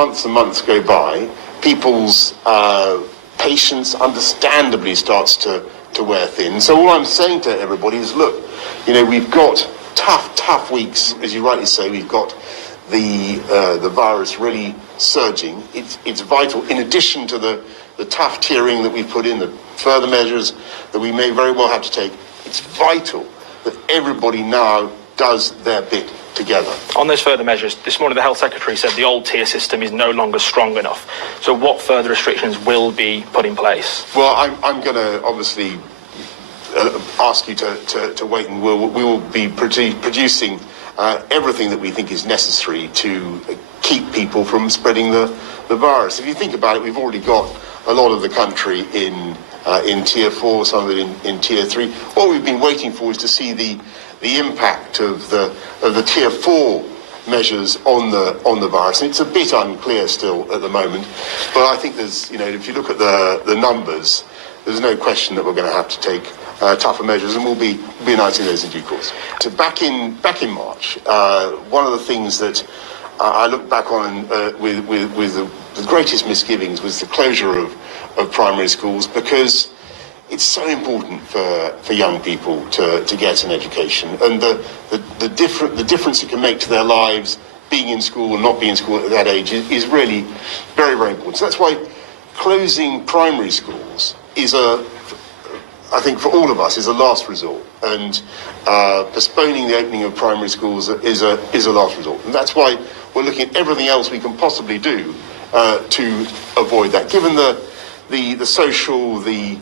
months and months go by, people's patience understandably starts to wear thin. So all I'm saying to everybody is, look, we've got tough weeks, as you rightly say. We've got the virus really surging. It's vital, in addition to the tough tiering that we've put in, the further measures that we may very well have to take. It's vital that everybody now does their bit together. On those further measures, this morning the Health Secretary said the old tier system is no longer strong enough. So what further restrictions will be put in place? Well, I'm going to obviously ask you to wait, and we will be producing everything that we think is necessary to keep people from spreading the virus. If you think about it, we've already got a lot of the country in tier 4, some of it in tier 3. What we've been waiting for is to see the impact of the tier 4 measures on the virus, and it's a bit unclear still at the moment. But I think there's, if you look at the numbers, there's no question that we're going to have to take tougher measures, and we'll be announcing those in due course. So back in March, one of the things that I look back on with the greatest misgivings was the closure of primary schools, because it's so important for young people to get an education, and the difference it can make to their lives being in school and not being in school at that age is really very, very important. So that's why closing primary schools is I think for all of us, is a last resort, and postponing the opening of primary schools is a last resort. And that's why we're looking at everything else we can possibly do to avoid that. Given the social, the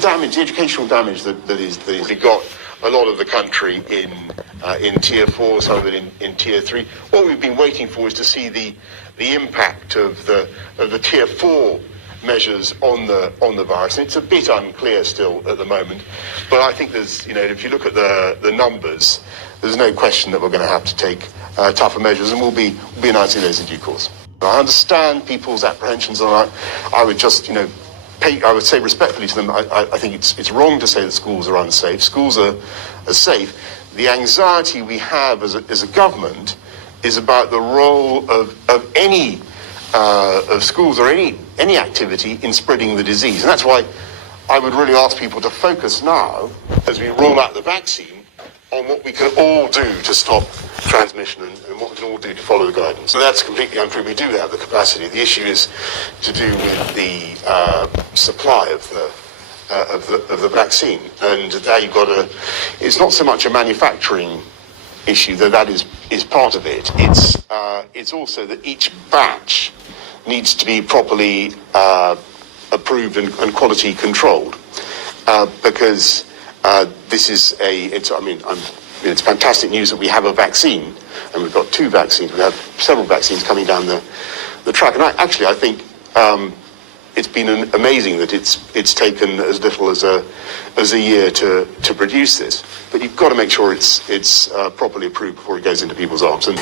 damage, the educational damage that is, we've got a lot of the country in tier 4, some of it in tier 3. What we've been waiting for is to see the impact of the tier 4 measures on the virus, and it's a bit unclear still at the moment. But I think there's, if you look at the numbers, there's no question that we're going to have to take tougher measures, and we'll be announcing those in due course. I understand people's apprehensions, and I would just, I would say respectfully to them, I think it's wrong to say that schools are unsafe. Schools are safe. The anxiety we have as a government is about the role of any of schools or any activity in spreading the disease. And that's why I would really ask people to focus now, as we roll out the vaccine, on what we can all do to stop transmission and what we can all do to follow the guidance. So that's completely untrue. We do have the capacity. The issue is to do with the supply of the vaccine. And there you've got it's not so much a manufacturing issue, though that is part of it. It's also that each batch needs to be properly approved and quality controlled, because this is it's fantastic news that we have a vaccine, and we've got 2 vaccines. We have several vaccines coming down the track, and I think it's been amazing that it's taken as little as a year to produce this. But you've got to make sure it's properly approved before it goes into people's arms. And